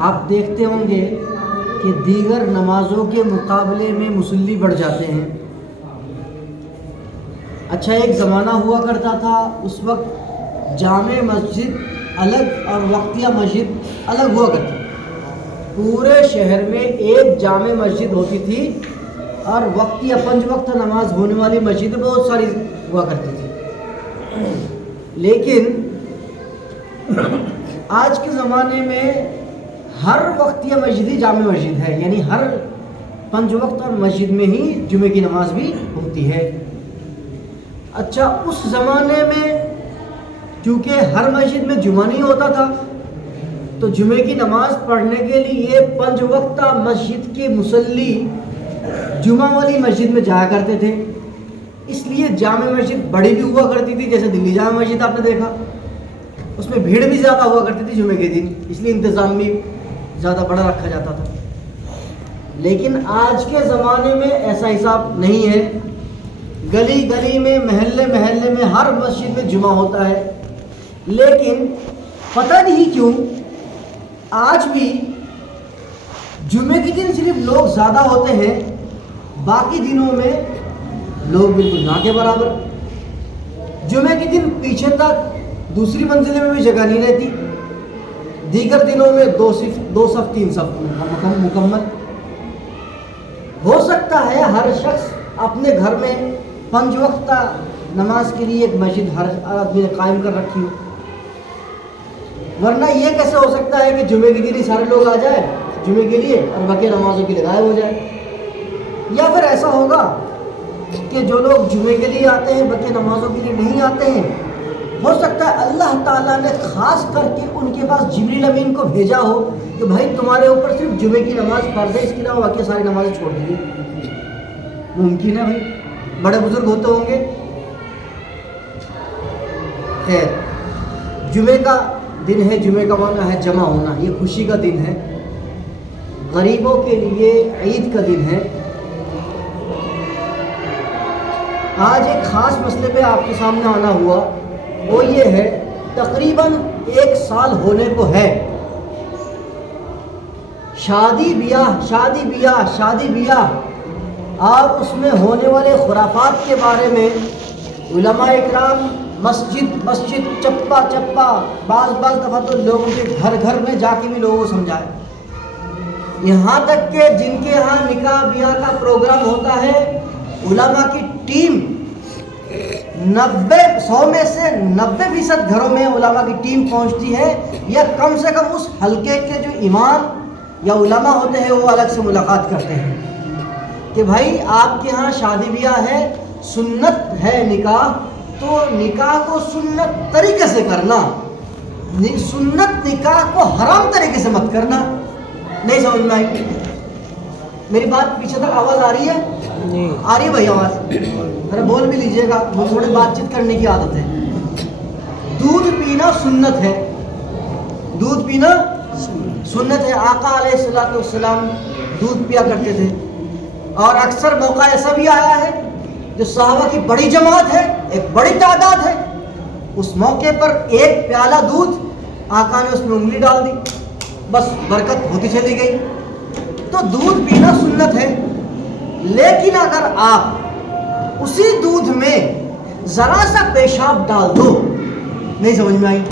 آپ دیکھتے ہوں گے کہ دیگر نمازوں کے مقابلے میں مصلی بڑھ جاتے ہیں. اچھا ایک زمانہ ہوا کرتا تھا، اس وقت جامع مسجد الگ اور وقتیہ مسجد الگ ہوا کرتی. پورے شہر میں ایک جامع مسجد ہوتی تھی اور وقتیہ 5 وقت نماز ہونے والی مسجد بہت ساری ہوا کرتی تھی. لیکن آج کے زمانے میں ہر وقتیہ مسجد ہی جامع مسجد ہے، یعنی ہر 5 وقت اور مسجد میں ہی جمعے کی نماز بھی ہوتی ہے. اچھا اس زمانے میں کیونکہ ہر مسجد میں جمعہ نہیں ہوتا تھا تو جمعے کی نماز پڑھنے کے لیے 5 وقتہ مسجد کے مصلی جمعہ والی مسجد میں جایا کرتے تھے. اس لیے جامع مسجد بڑی بھی ہوا کرتی تھی، جیسے دلی جامع مسجد آپ نے دیکھا، اس میں بھیڑ بھی زیادہ ہوا کرتی تھی جمعے کے دن، اس لیے انتظام بھی زیادہ بڑا رکھا جاتا تھا. لیکن آج کے زمانے میں ایسا حساب نہیں ہے. گلی گلی میں محلے محلے میں ہر مسجد میں جمعہ ہوتا ہے. لیکن پتہ نہیں کیوں آج بھی جمعے کے دن صرف لوگ زیادہ ہوتے ہیں، باقی دنوں میں لوگ بالکل نہ کے برابر. جمعے کے دن پیچھے تک دوسری منزلیں میں بھی جگہ نہیں رہتی، دیگر دنوں میں 2 صف 3 صف مکمل. ہو سکتا ہے ہر شخص اپنے گھر میں 5 وقتہ نماز کے لیے ایک مسجد ہر آدمی نے قائم کر رکھی ہو، ورنہ یہ کیسے ہو سکتا ہے کہ جمعے کے دن ہی سارے لوگ آ جائیں جمعے کے لیے اور باقی نمازوں کے لیے غائب ہو جائے. یا پھر ایسا ہوگا کہ جو لوگ جمعے کے لیے آتے ہیں باقی نمازوں کے لیے نہیں آتے ہیں، ہو سکتا ہے اللہ تعالیٰ نے خاص کر کے ان کے پاس جبریل امین کو بھیجا ہو کہ بھائی تمہارے اوپر صرف جمعے کی نماز فرض ہے، اس کے علاوہ باقی ساری نمازیں چھوڑ دیجیے. ممکن ہے بھائی، بڑے بزرگ ہوتے ہوں گے. خیر، جمعے کا دن ہے، جمعے کا معنی ہے جمع ہونا، یہ خوشی کا دن ہے، غریبوں کے لیے عید کا دن ہے. آج ایک خاص مسئلے پہ آپ کے سامنے آنا ہوا، وہ یہ ہے تقریباً 1 سال ہونے کو ہے شادی بیاہ اور اس میں ہونے والے خرافات کے بارے میں علماء اکرام مسجد چپا بعض دفعہ تو لوگوں کے گھر میں جا کے بھی لوگوں کو سمجھائے. یہاں تک کہ جن کے ہاں نکاح بیاہ کا پروگرام ہوتا ہے، علماء کی ٹیم 100 میں سے 90% گھروں میں علماء کی ٹیم پہنچتی ہے، یا کم سے کم اس حلقے کے جو امام یا علماء ہوتے ہیں وہ الگ سے ملاقات کرتے ہیں کہ بھائی آپ کے ہاں شادی بیاہ ہے، سنت ہے نکاح، تو نکاح کو سنت طریقے سے کرنا، سنت نکاح کو حرام طریقے سے مت کرنا. نہیں سمجھ میں آئی میری بات؟ پیچھے تک آواز آ رہی ہے؟ آ رہی ہے بھائی آواز؟ ذرا بول بھی لیجئے گا، مجھے تھوڑی بات چیت کرنے کی عادت ہے. دودھ پینا سنت ہے، دودھ پینا سنت ہے. آقا علیہ السلام دودھ پیا کرتے تھے، اور اکثر موقع ایسا بھی آیا ہے جو صحابہ کی بڑی جماعت ہے، ایک بڑی تعداد ہے، اس موقع پر ایک پیالہ دودھ آقا نے اس میں انگلی ڈال دی، بس برکت ہوتی چلی گئی. تو دودھ پینا سنت ہے. لیکن اگر آپ اسی دودھ میں ذرا سا پیشاب ڈال دو، نہیں سمجھ میں آئی،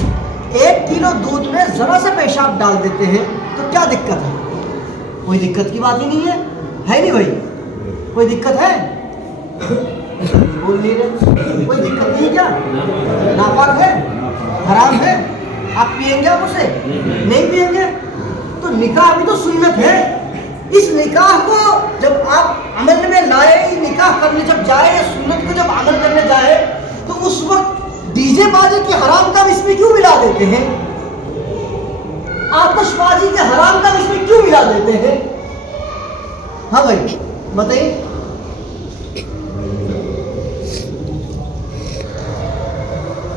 1 کلو دودھ میں ذرا سا پیشاب ڈال دیتے ہیں تو کیا دقت ہے؟ کوئی دقت کی بات ہی نہیں ہے نہیں بھائی؟ کوئی دقت ہے؟ بول نہیں رہے، کوئی دقت نہیں. کیا ناپاک ہے؟ حرام ہے؟ آپ پیئیں گے؟ آپ اسے نہیں پیئیں گے؟ تو نکاح بھی تو سنت ہے. اس نکاح کو جب آپ عمل میں لائے، نکاح کرنے جب جائے، سنت کو جب عمل کرنے جائے، تو اس وقت ڈی جے بازی کے حرام کام اس میں کیوں ملا دیتے ہیں؟ آتش بازی کے حرام کام اس میں کیوں ملا دیتے ہیں؟ ہاں بھائی بتائیے.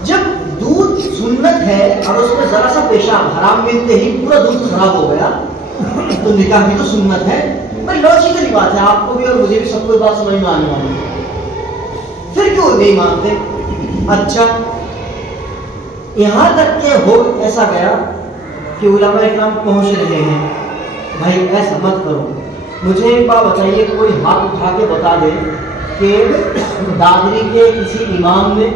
جب دودھ سنت ہے اور اس میں ذرا سا پیشاب حرام ملتے ہی پورا دودھ خراب ہو گیا، تو نکاح بھی تو سنت ہے. بھائی لاجیکل بات ہے، آپ کو بھی اور مجھے بھی سب کو بات سمجھ میں آنے والی ہے. پھر کیوں نہیں مانتے؟ اچھا یہاں تک کہ ہو ایسا گیا کہ علماء اکرام پہنچ رہے ہیں، بھائی ایسا مت کرو. مجھے ایک بات بتائیے، کوئی ہاتھ اٹھا کے بتا دے کہ دادری کے کسی امام نے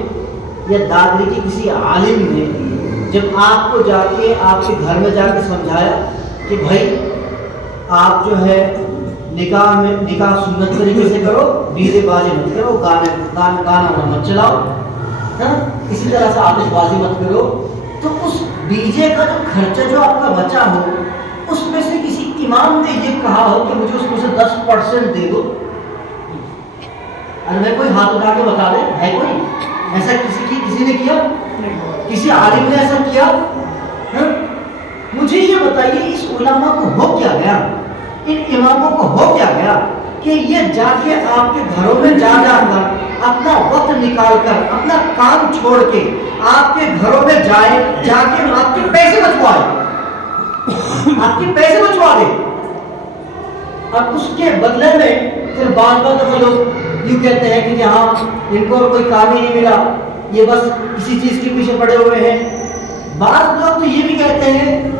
یا دادری کے کسی عالم نے جب آپ کو جا کے آپ کے گھر میں جا کے سمجھایا کہ بھائی آپ جو ہے نکاح سنت طریقے سے کرو، ڈی جے بازی مت کرو، گانا مت چلاؤ، اسی طرح سے آتش بازی مت کرو، تو اس ڈی جے کا جو خرچہ جو آپ کا بچا ہو اس میں سے کسی امام نے یہ کہا ہو کہ مجھے اس میں سے 10% دے دو؟ ارے بھائی کوئی ہاتھ اٹھا کے بتا دے، ہے کوئی ایسا؟ کسی نے کیا؟ کسی عالم نے ایسا کیا؟ مجھے یہ بتائیے اس علماء کو ہو کیا گیا، ان اماموں کو ہو کیا گیا کہ یہ جا کے آپ کے گھروں میں جا کر اپنا وقت نکال کر اپنا کام چھوڑ کے آپ کے گھروں میں جائے، جا کے آپ کے پیسے بچوائے، آپ کے پیسے بچوا دے، اور اس کے بدلے میں پھر بعض دفعہ لوگ یوں کہتے ہیں کہ ہاں ان کو کوئی کام ہی نہیں ملا، یہ بس کسی چیز کے پیچھے پڑے ہوئے ہیں. بعض لوگ تو یہ بھی کہتے ہیں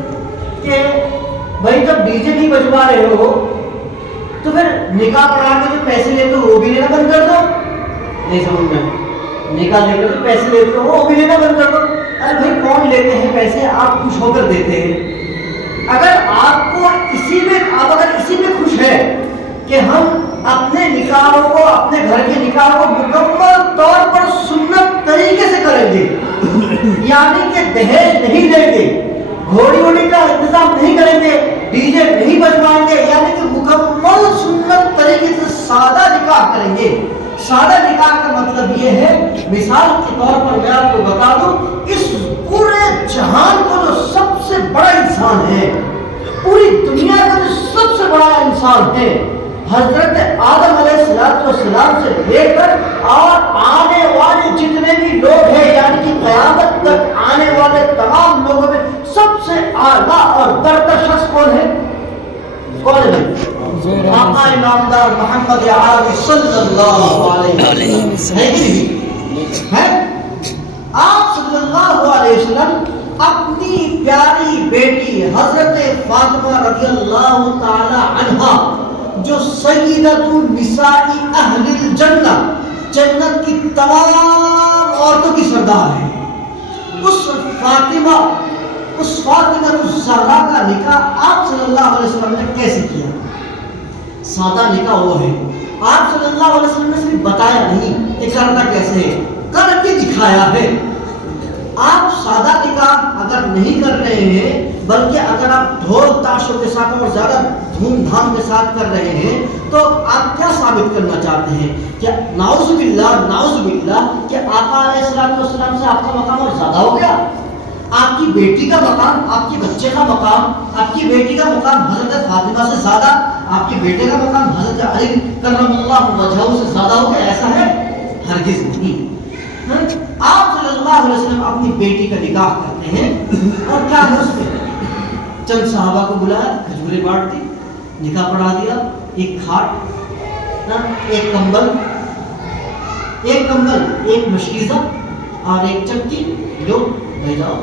کہ بھائی جب ڈی جے نہیں بجوا رہے ہو تو پھر نکاح پڑھا کے جو پیسے لیتے ہو وہ بھی لینا بند کر دو. نہیں سمجھ میں، نکاح لے کر جو پیسے لیتے ہو وہ بھی لینا بند کر دو. ارے بھائی کون لیتے ہیں پیسے؟ آپ خوش ہو کر دیتے ہیں. اگر آپ کو اگر اسی میں خوش ہے کہ ہم اپنے نکاحوں کو، اپنے گھر کے نکاح کو مکمل طور پر سنت طریقے سے کریں گے، یعنی کہ دہیج نہیں دیں گے، گھوڑی ووڑی کا انتظام نہیں کریں گے، ڈی جے نہیں بجوائیں گے، یعنی کہ مکمل سنت طریقے سے سادہ نکاح کریں گے. سادہ نکاح کا مطلب یہ ہے، مثال کے طور پر میں آپ کو بتا دوں، اس پورے جہان کو جو سب سے بڑا انسان ہے، پوری دنیا کا جو سب سے بڑا انسان ہے، حضرت آدم علیہ السلام سے لے کر اور آنے والے جتنے بھی لوگ ہیں، یعنی کہ قیامت تک آنے والے تمام لوگوں میں سب سے اعلیٰ اور برتر شخص کون ہے؟ کون ہے؟ آقا نامدار محمد عربی صلی اللہ علیہ وسلم ہے. آپ صلی اللہ علیہ وسلم اپنی پیاری بیٹی حضرت فاطمہ رضی اللہ تعالی عنہا، جو سیدۃ النساء اہل الجنہ، جنت کی تمام عورتوں کی سردار ہے، اس فاطمہ الزہرا کا نکاح آپ صلی اللہ علیہ وسلم نے کیسے کیا؟ سادہ نکاح وہ ہے. آپ صلی اللہ علیہ وسلم نے صرف بتایا نہیں کہ کرنا کیسے ہے، کر کے دکھایا ہے. آپ سادہ نکاح اگر نہیں کر رہے ہیں، بلکہ اگر آپ ڈھول تاشوں کے ساتھ اور زیادہ دھوم دھام کے ساتھ کر رہے ہیں، تو آپ کیا ثابت کرنا چاہتے ہیں؟ کہ نعوذ باللہ کہ آقا علیہ السلام سے آپ کا مقام اور زیادہ ہو گیا؟ آپ کی بیٹی کا مقام، آپ کے بچے کا مقام، آپ کی بیٹی کا مقام حضرت فاطمہ سے زیادہ، آپ کے بیٹے کا مقام حضرت علی کرم اللہ وجہہ سے زیادہ ہو گیا؟ ایسا ہے؟ ہرگز نہیں. آپ صلی اللہ علیہ وسلم اپنی بیٹی کا نکاح کرتے ہیں، اور کیا ہے اس میں؟ چند صحابہ کو بلایا، کھجوریں بانٹ دی، نکاح پڑھا دیا، ایک کھاٹ، ایک کمبل، ایک مشکیزہ اور ایک چمکی، لو لے جاؤ.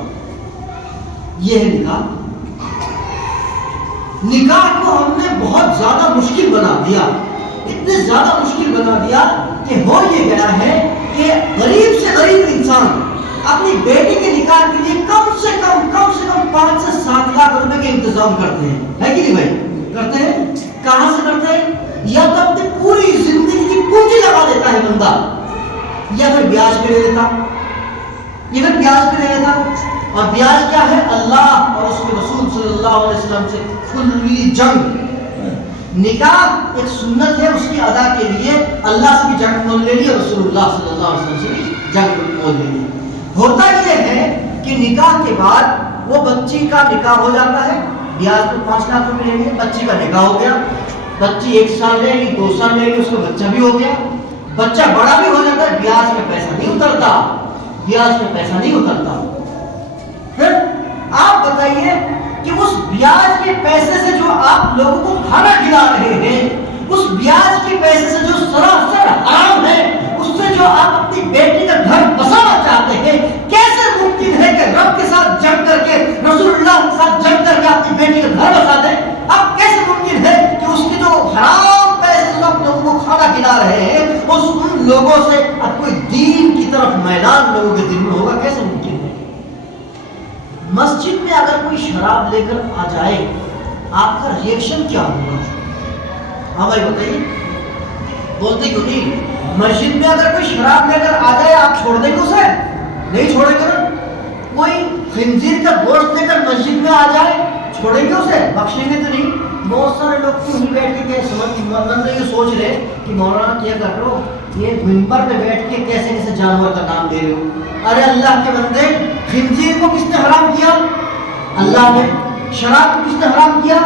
یہ ہے نکاح. نکاح کو ہم نے بہت زیادہ مشکل بنا دیا، اتنے زیادہ مشکل بنا دیا کہ ہو یہ گیا ہے کہ غریب سے غریب انسان اپنی بیٹی کے نکاح کے لیے کم سے کم 5 سے 7 لاکھ روپے کے انتظام کرتے ہیں. ہے کہ نہیں بھائی؟ کرتے ہیں. کہاں سے کرتے ہیں؟ یا تو اپنی پوری زندگی کی پونجی لگا دیتا ہے بندہ، یا پھر بیاج پہ لے لیتا. اور بیاج کیا ہے؟ اللہ اور اس کے رسول صلی اللہ علیہ وسلم سے کھلی جنگ. نکاح ایک سنت ہے، اس کی ادا کے لیے اللہ سے بھی جنگ مول لے لی اور رسول اللہ صلی اللہ علیہ وسلم سے بھی جنگ مول لے لی. ہوتا یہ ہے کہ نکاح کے بعد وہ بچی کا نکاح ہو جاتا ہے، بیاج پہ 5 لاکھ روپے لیں گے، بچی کا نکاح ہو گیا، بچی 1 سال لے گی، 2 سال لے گی، اس کا بچہ بھی ہو گیا، بچہ بڑا بھی ہو جاتا ہے، بیاج کا پیسہ نہیں اترتا. پھر آپ بتائیے کہ اس بیاج کے پیسے سے جو آپ لوگوں کو کھانا کھلا رہے ہیں، اس بیاج کے پیسے سے جو سراسر حرام ہے، اس سے جو آپ اپنی بیٹی کا گھر بسانا چاہتے ہیں، کیسے ممکن ہے کہ رب کے ساتھ جنگ کر کے، رسول اللہ کے ساتھ جنگ مسجد میں اگر کوئی شراب لے کر آ جائے آپ کا ریئیکشن کیا ہوگا؟ ہاں بھائی بتائیے، بولتے کیوں نہیں؟ مسجد میں اگر کوئی شراب لے کر آ جائے آپ چھوڑ دیں گے اسے؟ نہیں چھوڑیں گے نا۔ کوئی خنزیر کا گوشت لے کر مسجد میں آ جائے چھوڑیں گے اسے؟ بخشیں گے تو نہیں۔ بہت سارے لوگ کیوں نہیں بیٹھ کے یہ سوچ رہے کہ مولانا کیا کر رہے ہو، یہ منبر پہ بیٹھ کے کیسے کیسے جانور کا نام لے رہے ہو؟ ارے اللہ کے بندے، خنزیر کو کس نے حرام کیا؟ اللہ نے۔ شراب کو کس نے حرام کیا؟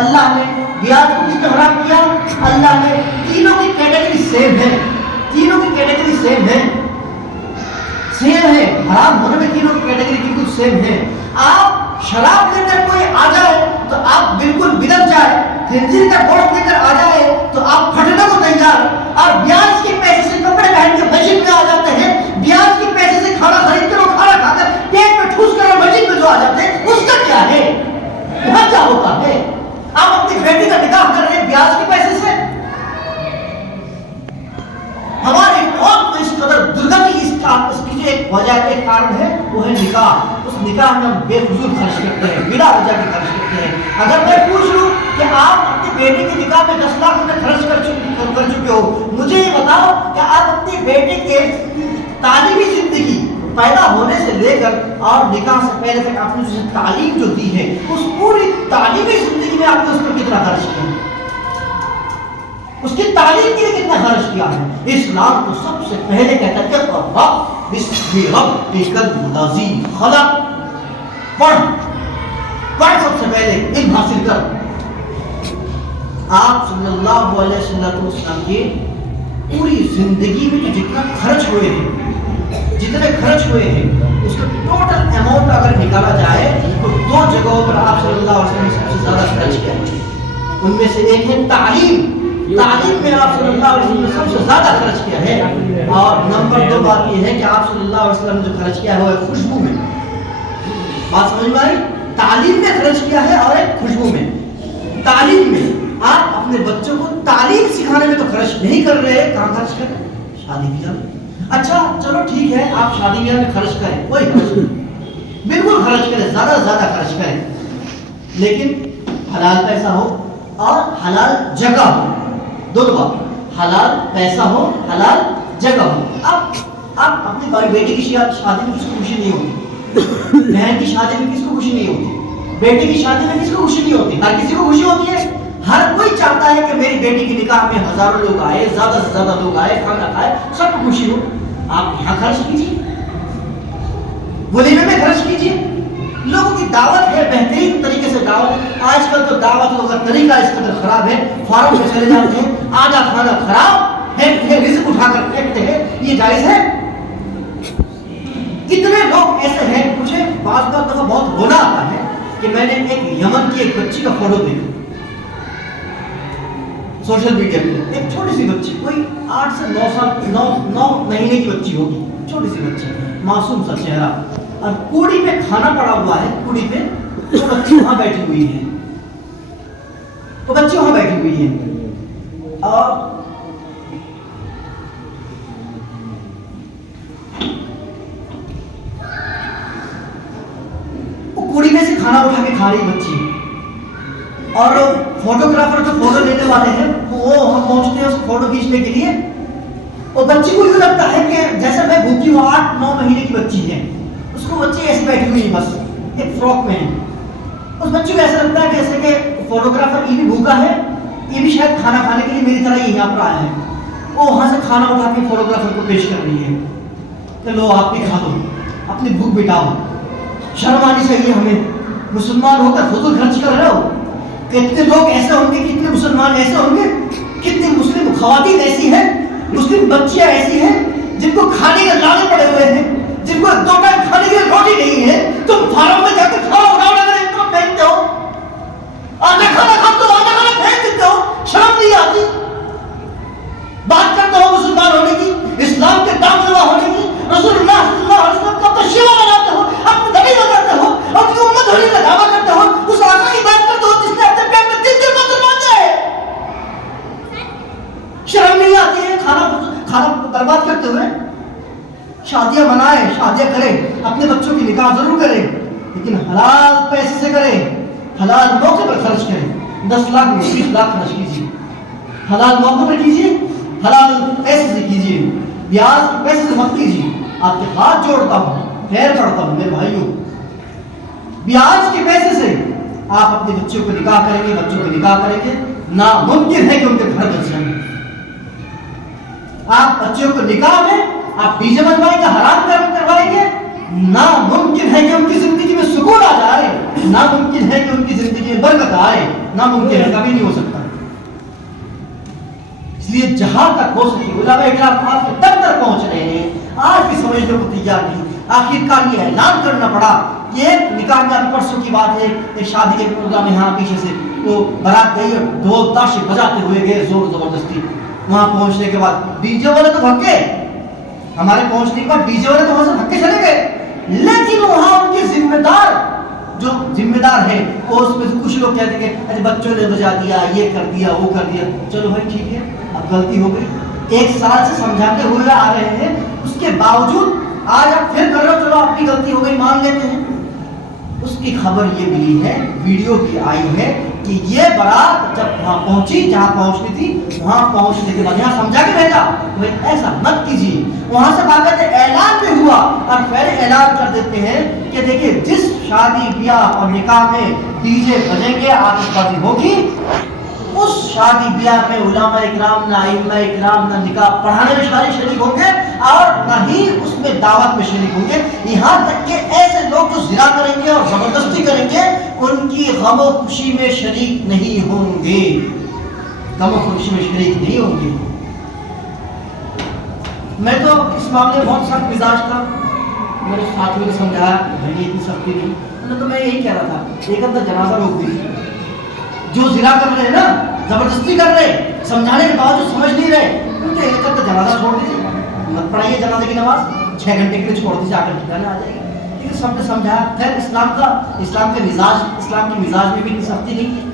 اللہ نے۔ بیاج کو کس نے حرام کیا؟ اللہ نے۔ تینوں کی کیٹیگری سیم ہے، تینوں کی کیٹیگری سیم ہے، سیم ہے، حرام ہونے میں تینوں کی کیٹیگری بالکل سیم ہے۔ آپ شراب لے کر کوئی آ جائے تو آپ بالکل بدل جائے، خنزیر کا گوشت لے کر آ جائے تو آپ پھٹنے کو تیار، اور بیاج کے پیسے سے کپڑے پہن کے مسجد میں آ جاتے ہیں، بیاج کے پیسے سے کھانا خرید کر اور کھانا کھا کر پیٹ میں ٹھوس کر مسجد میں جو آ جاتے ہیں اس کا کیا ہے؟ وہاں کیا ہوتا ہے؟ آپ اپنی بیٹی کا نکاح کر رہے ہیں بیاج کے پیسے سے؟ ہماری قوم کو اس قدر درگتی اس کی جو ایک وجہ ایک کارن ہے وہ ہے نکاح۔ اس نکاح میں ہم بے فضول خرچ کرتے ہیں، بلا وجہ کے خرچ کرتے ہیں۔ اگر میں پوچھ لوں کہ آپ اپنی بیٹی کے نکاح میں 10 لاکھ روپے خرچ کر چکے ہو، مجھے یہ بتاؤ کہ آپ اپنی بیٹی کے تعلیمی زندگی پیدا ہونے سے لے کر اور نکاح سے پہلے تک آپ نے اسے تعلیم جو دی ہے اس پوری تعلیمی زندگی میں آپ نے اس پر کتنا خرچ کیا، اس کی تعلیم کے لیے کتنا خرچ کیا ہے؟ اسلام تو سب سے پہلے کہتا ہے کہ بسم ربک الذی خلق، پڑھ سب سے پہلے علم حاصل کر۔ آپ صلی اللہ علیہ وسلم کی پوری زندگی میں جو جتنے خرچ ہوئے ہیں اس کا ٹوٹل اماؤنٹ اگر نکالا جائے تو 2 جگہوں پر آپ صلی اللہ علیہ وسلم نے سب سے زیادہ خرچ کیا ہے۔ ان میں سے ایک ہے تعلیم میں آپ صلی اللہ علیہ وسلم نے سب سے زیادہ خرچ کیا ہے، اور نمبر 2 بات یہ ہے کہ آپ صلی اللہ علیہ وسلم نے جو خرچ کیا ہے وہ ہے خوشبو میں۔ بات سمجھ میں آئی؟ تعلیم میں خرچ کیا ہے اور ایک خوشبو میں۔ تعلیم میں آپ اپنے بچوں کو تعلیم سکھانے میں تو خرچ نہیں کر رہے، کہاں خرچ کر رہے؟ شادی بیاہ میں۔ اچھا چلو ٹھیک ہے، آپ شادی بیاہ میں خرچ کریں، کوئی خرچ نہیں، بالکل خرچ کریں، زیادہ سے زیادہ خرچ کریں، لیکن حلال پیسہ ہو اور حلال جگہ ہو۔ دونوں بات، حلال پیسہ ہو، حلال جگہ ہو۔ اب اپنی بیٹی کی شادی میں کس کو خوشی نہیں ہوتی؟ بہن کی شادی میں کس کو خوشی نہیں ہوتی؟ بیٹی کی شادی میں کس کو خوشی نہیں ہوتی؟ ہر کسی کو خوشی ہوتی ہے۔ ہر کوئی چاہتا ہے کہ میری بیٹی کی نکاح میں ہزاروں لوگ آئے، زیادہ سے زیادہ لوگ آئے، کھانا کھائے، سب کو خوشی ہو۔ آپ یہاں خرچ کیجیے، ولیمے میں خرچ کیجیے، لوگوں کی دعوت ہے، بہترین طریقے سے دعوت۔ آج کل تو دعوت کا طریقہ اس قدر خراب ہے، فارم میں چلے جاتے ہیں، آدھا کھانا خراب، پھینکتے ہیں، رزق اٹھا کر پھینکتے ہیں، یہ جائز ہے؟ کتنے لوگ ایسے ہیں، مجھے بعض دفعہ بہت رونا آتا ہے کہ میں نے ایک یمن کی ایک بچی کا فوٹو دیکھا سوشل میڈیا پہ، ایک چھوٹی سی بچی، کوئی 8 سے 9 مہینے کی بچی ہوگی، چھوٹی سی بچی، معصوم سا چہرہ، اور کوڑی پہ کھانا پڑا ہوا ہے، کوڑی پہ وہ بچی وہاں بیٹھی ہوئی ہے، وہ بچی وہاں بیٹھی ہوئی ہے، اور وہ کوڑی میں سے کھانا اٹھا کے کھا رہی بچی، اور فوٹوگرافر جو فوٹو لینے والے ہیں وہ ہم پہنچتے ہیں اس فوٹو کھینچنے کے لیے، اور بچی کو یہ لگتا ہے کہ جیسے میں بھوکی ہوں، 8-9 مہینے کی بچی ہے، اس کو بچی ایسی بیٹھی ہوئی ہے، بس ایک فراک میں ہے، اس بچی کو ایسا لگتا ہے کہ جیسے کہ فوٹوگرافر یہ بھی بھوکا ہے، یہ بھی شاید کھانا کھانے کے لیے میری طرح ہی یہاں پر آیا ہے، وہ وہاں سے کھانا اٹھا کے فوٹوگرافر کو پیش کر رہی ہے کہ لو آپ بھی کھا دو، اپنی بھوک مٹاؤ۔ شرم آنی چاہیے ہمیں، مسلمان ہو کر فضول خرچ کر رہے ہو۔ کتنے لوگ ایسے ہوں گے، کتنے مسلمان ایسے ہوں گے، کتنی مسلم خواتین ایسی ہیں، مسلم بچیاں ایسی ہیں جن کو کھانے کے لالے پڑے ہوئے ہیں، جن کو 2 ٹائم کھانے کی روٹی نہیں ہے، تم فارم میں جا کر کھانا اٹھاؤ اگر ایک طرف پھینکتے ہو، آدھا کھانا کھاتے ہو، آدھا کھانا پھینک دیتے ہو، شرم نہیں آتی؟ بات کرتے ہو مسلمان ہونے کی، اسلام کے دامنوا ہونے کی، رسول اللہ صلی اللہ علیہ وسلم کا تشریح مناتے ہو، اپنی دلیل لگاتے ہو، اپنی امت ہونے کا دعویٰ کرتے ہو، اس آقا کی بات کرتے ہو جس نے اپنے پیٹ میں 3 دن مسلمان ہے۔ شرم نہیں آتی ہے کھانا برباد کرتے ہوئے؟ شادیاں منائیں، شادیاں کریں، اپنے بچوں کی نکاح ضرور کریں، لیکن حلال پیسے سے کریں، حلال موقع پر خرچ کریں. 10 لاکھ 20 لاکھ خرچ کیجیے، حلال موقع پر کیجیے، حلال پیسے سے کیجیے، بیاج کے پیسے سے مت کیجیے. آپ کے ہاتھ جوڑتا ہوں، خیر پڑھتا ہوں میرے بھائیوں، بیاج کے پیسے سے آپ اپنے بچوں کو نکاح کریں گے، بچوں کو نکاح کریں گے، ناممکن ہے کہ ان کے گھر بچ جائیں گے. آپ بچوں کو نکاح میں آپ بیجے بنوائیں گے، حرام کروائیں گے، ناممکن ہے کہ ان کی زندگی میں سکون آ جائے، ناممکن ہے کہ ان کی زندگی میں برکت آئے، ناممکن ہے، کبھی نہیں ہو سکتا. اس لیے جہاں تک ہو سکے علماء اکرام آپ کے تک پہنچ رہے ہیں، آج بھی سمجھنے کو تیار نہیں. آخرکار یہ اعلان کرنا پڑا کہ ایک نکاح میں ابھی پرسوں کی بات ہے، ایک شادی کے پروگرام میں یہاں پیچھے سے وہ بارات گئی اور ڈھول تاشے بجاتے ہوئے گئے زور زبردستی. وہاں پہنچنے کے بعد ڈی جے والے تو بھگے، ہمارے پہنچنے کے بعد ڈی جے والے تو وہاں سے بھگے چلے گئے، لیکن وہاں ان کے ذمہ دار جو ذمہ دار ہے وہ اس میں سے کچھ لوگ کہتے ہیں کہ بچوں نے بجا دیا، یہ کر دیا، وہ کر دیا. چلو بھائی ٹھیک ہے، اب غلطی ہو گئی، 1 سال سے سمجھاتے ہوئے آ رہے ہیں، اس کے باوجود آج آپ پھر کر رہے ہو، چلو آپ کی غلطی ہو گئی مان لیتے ہیں. اس کی خبر یہ ملی ہے، ویڈیو کی آئی ہے کہ یہ بارات جب وہاں پہنچی جہاں پہنچنی تھی، وہاں پہنچنے کے بعد یہاں سمجھا کے بھیجا ایسا مت کیجیے. وہاں سے باقاعدہ اعلان بھی ہوا اور پہلے اعلان کر دیتے ہیں کہ دیکھیے جس شادی بیاہ اور نکاح میں ڈی جے بجیں گے، آتش بازی ہوگی، اس شادی بیاہ میں علماء اکرام نہ ائمہ اکرام نہ نکاح پڑھانے میں شریک ہوں گے اور نہ ہی اس میں دعوت میں شریک ہوں گے. یہاں تک کہ ایسے لوگ جو زنا کریں گے اور زبردستی کریں گے، ان کی غم و خوشی میں شریک نہیں ہوں گے، غم و خوشی میں شریک نہیں ہوں گے. میں تو اس معاملے میں بہت سخت مزاج تھا، میرے ساتھیوں نے سمجھایا بھائی اتنی سختی نہیں. تو میں یہی کہہ رہا تھا ایک اندر جنازہ روک دی، جو زنا کر رہے ہیں نا، زبردستی کر رہے، سمجھانے کے باوجود سمجھ نہیں رہے، ان کے ایک اندر جنازہ چھوڑ دیجیے، مت پڑھائیے جنازے کی نماز، 6 گھنٹے کے لیے چھوڑ دیجیے، آ کر ٹھکانے آ جائے گا. لیکن سب نے سمجھایا. خیر اسلام کے مزاج میں بھی اتنی سختی نہیں ہے،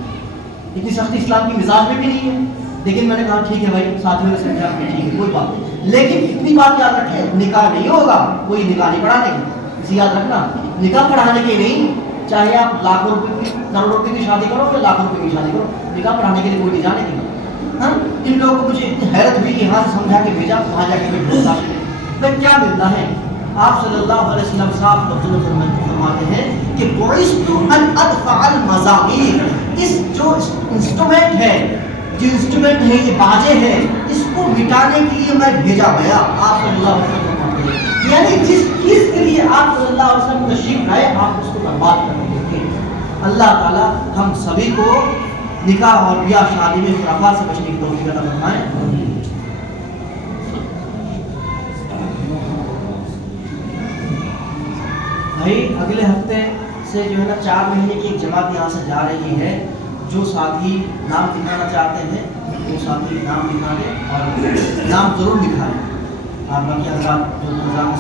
اتنی سختی اسلام کی مزاج میں بھی نہیں ہے. لیکن میں نے کہا ٹھیک ہے بھائی، ساتھیوں نے سمجھا کہ ٹھیک ہے کوئی بات نہیں، لیکن اتنی بات یاد رکھیں نکاح نہیں ہوگا، کوئی نکاح نہیں پڑھانے کی. اسی یاد رکھنا، نکاح پڑھانے کے نہیں، چاہے آپ لاکھوں روپے کی کروڑوں روپے کی شادی کرو یا لاکھوں روپے کی شادی کرو، نکاح پڑھانے کے لیے کوئی نہیں جانے کی. ہاں ان لوگوں کو مجھے اتنی حیرت ہوئی کہ یہاں سے سمجھا کے بھیجا، وہاں جا کے میں کیا ملتا ہے. آپ صلی اللہ علیہ وسلم صاحب فرماتے ہیں کہ بعثت ان ادفع المزامیر، اس جو انسٹرومنٹ ہے، جو انسٹرومنٹ ہے، یہ باجے ہے، اس کو مٹانے کے لیے میں بھیجا گیا. آپ صلی اللہ علیہ وسلم فرماتے ہیں یعنی جس چیز کے لیے آپ صلی اللہ علیہ وسلم تشریف لائے، آپ اس کو برباد کر دیتے ہیں. اللہ تعالیٰ ہم سبھی کو نکاح اور بیاہ شادی میں خرافات سے بچنے کی توفیق عطا فرمائے. بھائی اگلے ہفتے سے جو ہے نا 4 مہینے کی ایک جماعت یہاں سے جا رہی ہے. جو ساتھی نام لکھانا چاہتے ہیں وہ ساتھی نام لکھا دیں اور نام ضرور لکھا لیں. آپ باقی حضرات جو نظام